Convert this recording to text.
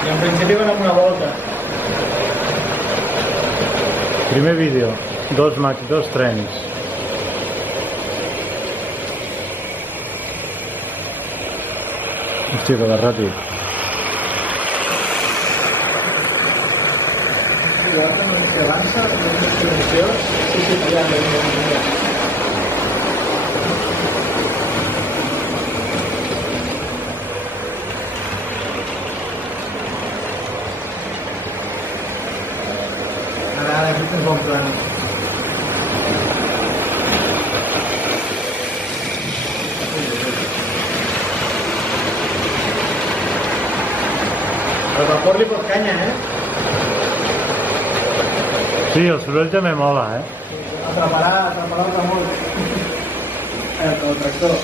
I en principi van amb una volta. Primer vídeo, 2 trens. Hòstia, que va ràpid. I l'altre no és que avança, no és silenciós, sí, ja, ja. Ara aquí tens bon plan. El vapor li pot canya, Sí, el soroll també mola, Atraparà el remolc. El tractor.